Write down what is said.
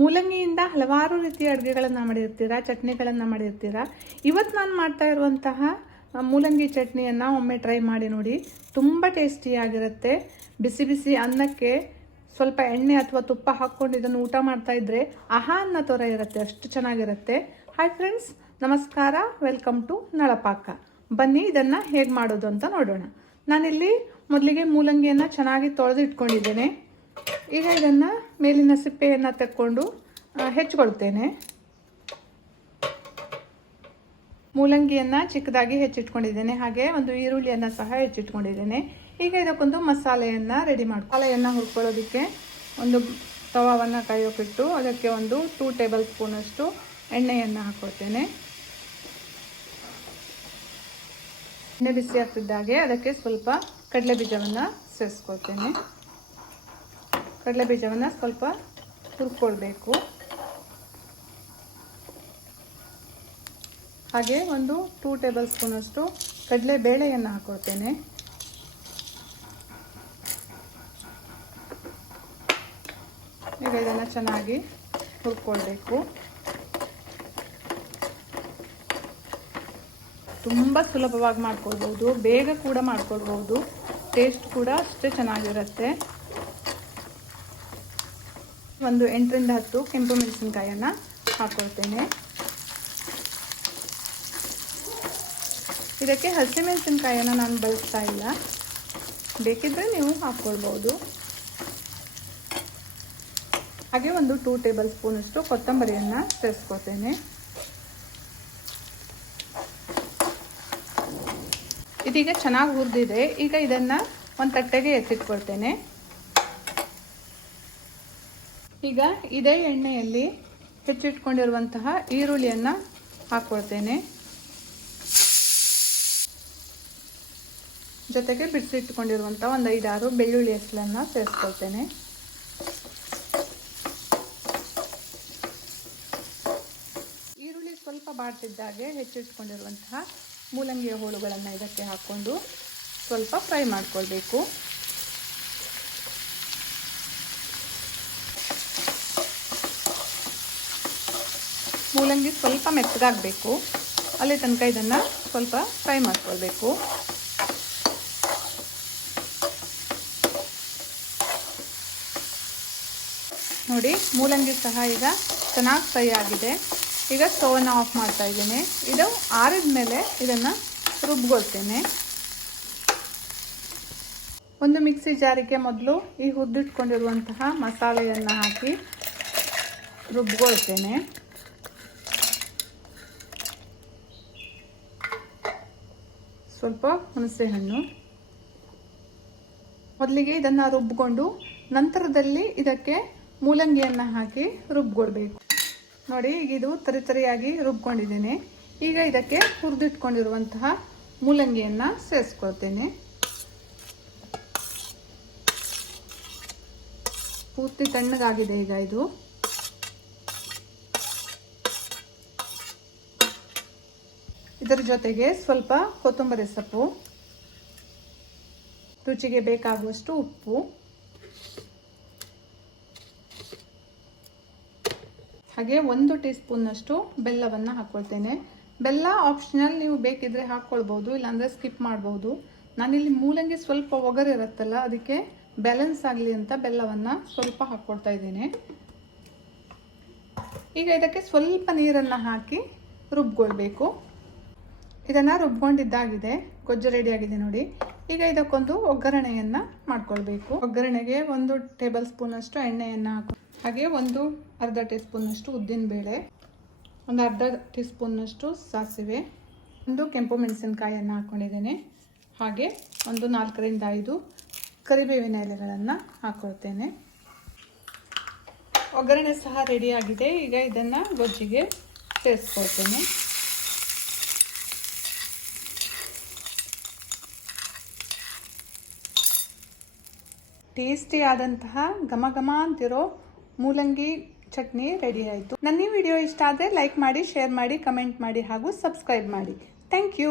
ಮೂಲಂಗಿಯಿಂದ ಹಲವಾರು ರೀತಿಯ ಅಡುಗೆಗಳನ್ನು ಮಾಡಿರ್ತೀರಾ, ಚಟ್ನಿಗಳನ್ನು ಮಾಡಿರ್ತೀರಾ. ಇವತ್ತು ನಾನು ಮಾಡ್ತಾ ಇರುವಂತಹ ಮೂಲಂಗಿ ಚಟ್ನಿಯನ್ನು ಒಮ್ಮೆ ಟ್ರೈ ಮಾಡಿ ನೋಡಿ. ತುಂಬ ಟೇಸ್ಟಿಯಾಗಿರುತ್ತೆ. ಬಿಸಿ ಬಿಸಿ ಅನ್ನಕ್ಕೆ ಸ್ವಲ್ಪ ಎಣ್ಣೆ ಅಥವಾ ತುಪ್ಪ ಹಾಕ್ಕೊಂಡು ಇದನ್ನು ಊಟ ಮಾಡ್ತಾ ಇದ್ರೆ ಆಹಾ ಅನ್ನೋ ಥರ ಇರುತ್ತೆ, ಅಷ್ಟು ಚೆನ್ನಾಗಿರುತ್ತೆ. ಹಾಯ್ ಫ್ರೆಂಡ್ಸ್, ನಮಸ್ಕಾರ, ವೆಲ್ಕಮ್ ಟು ನಳಪಾಕ. ಬನ್ನಿ ಇದನ್ನು ಹೇಗೆ ಮಾಡೋದು ಅಂತ ನೋಡೋಣ. ನಾನಿಲ್ಲಿ ಮೊದಲಿಗೆ ಮೂಲಂಗಿಯನ್ನು ಚೆನ್ನಾಗಿ ತೊಳೆದು ಇಟ್ಕೊಂಡಿದ್ದೇನೆ. ಈಗ ಇದನ್ನು ಮೇಲಿನ ಸಿಪ್ಪೆಯನ್ನು ತೆಕ್ಕೊಂಡು ಹೆಚ್ಚಿಕೊಳ್ತೇನೆ. ಮೂಲಂಗಿಯನ್ನು ಚಿಕ್ಕದಾಗಿ ಹೆಚ್ಚಿಟ್ಕೊಂಡಿದ್ದೇನೆ. ಹಾಗೆ ಒಂದು ಈರುಳ್ಳಿಯನ್ನು ಸಹ ಹೆಚ್ಚಿಟ್ಕೊಂಡಿದ್ದೇನೆ. ಈಗ ಇದಕ್ಕೊಂದು ಮಸಾಲೆಯನ್ನು ರೆಡಿ ಮಸಾಲೆಯನ್ನು ಹುರ್ಕೊಳ್ಳೋದಕ್ಕೆ ಒಂದು ತವಾವನ್ನು ಕಾಯೋಕ್ಕಿಟ್ಟು ಅದಕ್ಕೆ ಒಂದು 2 ಟೇಬಲ್ ಸ್ಪೂನಷ್ಟು ಎಣ್ಣೆಯನ್ನು ಹಾಕ್ಕೊಳ್ತೇನೆ. ಎಣ್ಣೆ ಬಿಸಿ ಆಗ್ತಿದ್ದಾಗೆ ಅದಕ್ಕೆ ಸ್ವಲ್ಪ ಕಡಲೆ ಬೀಜವನ್ನು ಸೇರಿಸ್ಕೊಳ್ತೇನೆ. ಕಡಲೆ ಬೀಜವನ್ನು ಸ್ವಲ್ಪ ಹುರ್ಕೊಳ್ಬೇಕು. ಹಾಗೆ ಒಂದು 2 ಟೇಬಲ್ ಸ್ಪೂನಷ್ಟು ಕಡಲೆ ಬೇಳೆಯನ್ನು ಹಾಕೊಳ್ತೇನೆ. ಈಗ ಇದನ್ನು ಚೆನ್ನಾಗಿ ಹುರ್ಕೊಳ್ಬೇಕು. ತುಂಬ ಸುಲಭವಾಗಿ ಮಾಡ್ಕೊಳ್ಬೋದು, ಬೇಗ ಕೂಡ ಮಾಡ್ಕೊಳ್ಬೋದು, ಟೇಸ್ಟ್ ಕೂಡ ಅಷ್ಟೇ ಚೆನ್ನಾಗಿರುತ್ತೆ. ಒಂದು 8 ರಿಂದ 10 ಕೆಂಪು ಮೆಣಸಿನಕಾಯನ್ನು ಹಾಕ್ಕೊಳ್ತೇನೆ. ಇದಕ್ಕೆ ಹಸಿಮೆಣಸಿನಕಾಯನ್ನು ನಾನು ಬಳಸ್ತಾ ಇಲ್ಲ, ಬೇಕಿದ್ದರೆ ನೀವು ಹಾಕ್ಕೊಳ್ಬೋದು. ಹಾಗೆ ಒಂದು 2 ಟೇಬಲ್ ಸ್ಪೂನಷ್ಟು ಕೊತ್ತಂಬರಿಯನ್ನು ಸೇರಿಸ್ಕೊಳ್ತೇನೆ. ಇದೀಗ ಚೆನ್ನಾಗಿ ಹುರಿದಿದೆ. ಈಗ ಇದನ್ನು ಒಂದು ತಟ್ಟೆಗೆ ಎತ್ತಿಟ್ಕೊಳ್ತೇನೆ. ಈಗ ಇದೇ ಎಣ್ಣೆಯಲ್ಲಿ ಹೆಚ್ಚಿಟ್ಕೊಂಡಿರುವಂತಹ ಈರುಳ್ಳಿಯನ್ನು ಹಾಕ್ಕೊಳ್ತೇನೆ. ಜೊತೆಗೆ ಬಿಡಿಸಿಟ್ಕೊಂಡಿರುವಂಥ ಒಂದು 5-6 ಬೆಳ್ಳುಳ್ಳಿ ಹೆಸರನ್ನು ಸೇರಿಸ್ಕೊಳ್ತೇನೆ. ಈರುಳ್ಳಿ ಸ್ವಲ್ಪ ಬಾಡ್ತಿದ್ದಾಗೆ ಹೆಚ್ಚಿಟ್ಕೊಂಡಿರುವಂತಹ ಮೂಲಂಗಿಯ ಹೋಳುಗಳನ್ನು ಇದಕ್ಕೆ ಹಾಕ್ಕೊಂಡು ಸ್ವಲ್ಪ ಫ್ರೈ ಮಾಡ್ಕೊಳ್ಬೇಕು. ಮೂಲಂಗಿ ಸ್ವಲ್ಪ ಮೆತ್ತಗಾಗಬೇಕು, ಅಲ್ಲಿ ತನಕ ಇದನ್ನು ಸ್ವಲ್ಪ ಫ್ರೈ ಮಾಡ್ಕೊಳ್ಬೇಕು. ನೋಡಿ, ಮೂಲಂಗಿ ಸಹ ಈಗ ಚೆನ್ನಾಗಿ ಫ್ರೈ ಆಗಿದೆ. ಈಗ ಸ್ಟವನ್ನು ಆಫ್ ಮಾಡ್ತಾ ಇದ್ದೇನೆ. ಇದು ಆರಿದ ಮೇಲೆ ಇದನ್ನು ರುಬ್ಕೊಳ್ತೇನೆ. ಒಂದು ಮಿಕ್ಸಿ ಜಾರಿಗೆ ಮೊದಲು ಈ ಹುರಿದಿಟ್ಕೊಂಡಿರುವಂತಹ ಮಸಾಲೆಯನ್ನು ಹಾಕಿ ರುಬ್ಕೊಳ್ತೇನೆ. ಸ್ವಲ್ಪ ಹುಣಸೆಹಣ್ಣು, ಮೊದಲಿಗೆ ಇದನ್ನು ರುಬ್ಕೊಂಡು ನಂತರದಲ್ಲಿ ಇದಕ್ಕೆ ಮೂಲಂಗಿಯನ್ನು ಹಾಕಿ ರುಬ್ಕೊಳ್ಬೇಕು. ನೋಡಿ, ಈಗ ಇದು ತರಿಯಾಗಿ ರುಬ್ಕೊಂಡಿದ್ದೇನೆ. ಈಗ ಇದಕ್ಕೆ ಹುರಿದಿಟ್ಕೊಂಡಿರುವಂತಹ ಮೂಲಂಗಿಯನ್ನು ಸೇರಿಸ್ಕೊಳ್ತೇನೆ. ಪೂರ್ತಿ ತಣ್ಣಗಾಗಿದೆ ಈಗ ಇದು. ಇದರ ಜೊತೆಗೆ ಸ್ವಲ್ಪ ಕೊತ್ತಂಬರಿ ಸೊಪ್ಪು, ರುಚಿಗೆ ಬೇಕಾಗುವಷ್ಟು ಉಪ್ಪು, ಹಾಗೆ 1 ಟೀ ಸ್ಪೂನ್ನಷ್ಟು ಬೆಲ್ಲವನ್ನು ಹಾಕ್ಕೊಳ್ತೇನೆ. ಬೆಲ್ಲ ಆಪ್ಷನಲ್, ನೀವು ಬೇಕಿದ್ರೆ ಹಾಕ್ಕೊಳ್ಬೋದು, ಇಲ್ಲಾಂದರೆ ಸ್ಕಿಪ್ ಮಾಡ್ಬೋದು. ನಾನಿಲ್ಲಿ ಮೂಲಂಗಿ ಸ್ವಲ್ಪ ಒಗರು ಇರುತ್ತಲ್ಲ, ಅದಕ್ಕೆ ಬ್ಯಾಲೆನ್ಸ್ ಆಗಲಿ ಅಂತ ಬೆಲ್ಲವನ್ನು ಸ್ವಲ್ಪ ಹಾಕ್ಕೊಳ್ತಾ ಇದ್ದೀನಿ. ಈಗ ಇದಕ್ಕೆ ಸ್ವಲ್ಪ ನೀರನ್ನು ಹಾಕಿ ರುಬ್ಕೊಳ್ಬೇಕು. ಇದನ್ನು ರುಬ್ಕೊಂಡಿದ್ದಾಗಿದೆ, ಗೊಜ್ಜು ರೆಡಿಯಾಗಿದೆ ನೋಡಿ. ಈಗ ಇದಕ್ಕೊಂದು ಒಗ್ಗರಣೆಯನ್ನು ಮಾಡ್ಕೊಳ್ಬೇಕು. ಒಗ್ಗರಣೆಗೆ 1 ಟೇಬಲ್ ಸ್ಪೂನಷ್ಟು ಎಣ್ಣೆಯನ್ನು ಹಾಗೆ ಒಂದು ಅರ್ಧ ಟೀ ಸ್ಪೂನಷ್ಟು ಉದ್ದಿನಬೇಳೆ, ಒಂದು ಅರ್ಧ ಟೀ ಸ್ಪೂನಷ್ಟು ಸಾಸಿವೆ, ಒಂದು ಕೆಂಪು ಮೆಣಸಿನಕಾಯಿಯನ್ನು ಹಾಕ್ಕೊಂಡಿದ್ದೇನೆ. ಹಾಗೆ ಒಂದು 4 ರಿಂದ 5 ಕರಿಬೇವಿನ ಎಲೆಗಳನ್ನು ಹಾಕ್ಕೊಳ್ತೇನೆ. ಒಗ್ಗರಣೆ ಸಹ ರೆಡಿಯಾಗಿದೆ. ಈಗ ಇದನ್ನು ಗೊಜ್ಜಿಗೆ ಸೇರಿಸ್ಕೊಳ್ತೇನೆ. ಟೇಸ್ಟಿ ಆದಂತಹ ಘಮ ಘಮ ಅಂತಿರೋ ಮೂಲಂಗಿ ಚಟ್ನಿ ರೆಡಿ ಆಯಿತು. ನನ್ನ ಈ ವಿಡಿಯೋ ಇಷ್ಟ ಆದರೆ ಲೈಕ್ ಮಾಡಿ, ಶೇರ್ ಮಾಡಿ, ಕಮೆಂಟ್ ಮಾಡಿ ಹಾಗೂ ಸಬ್ಸ್ಕ್ರೈಬ್ ಮಾಡಿ. Thank you.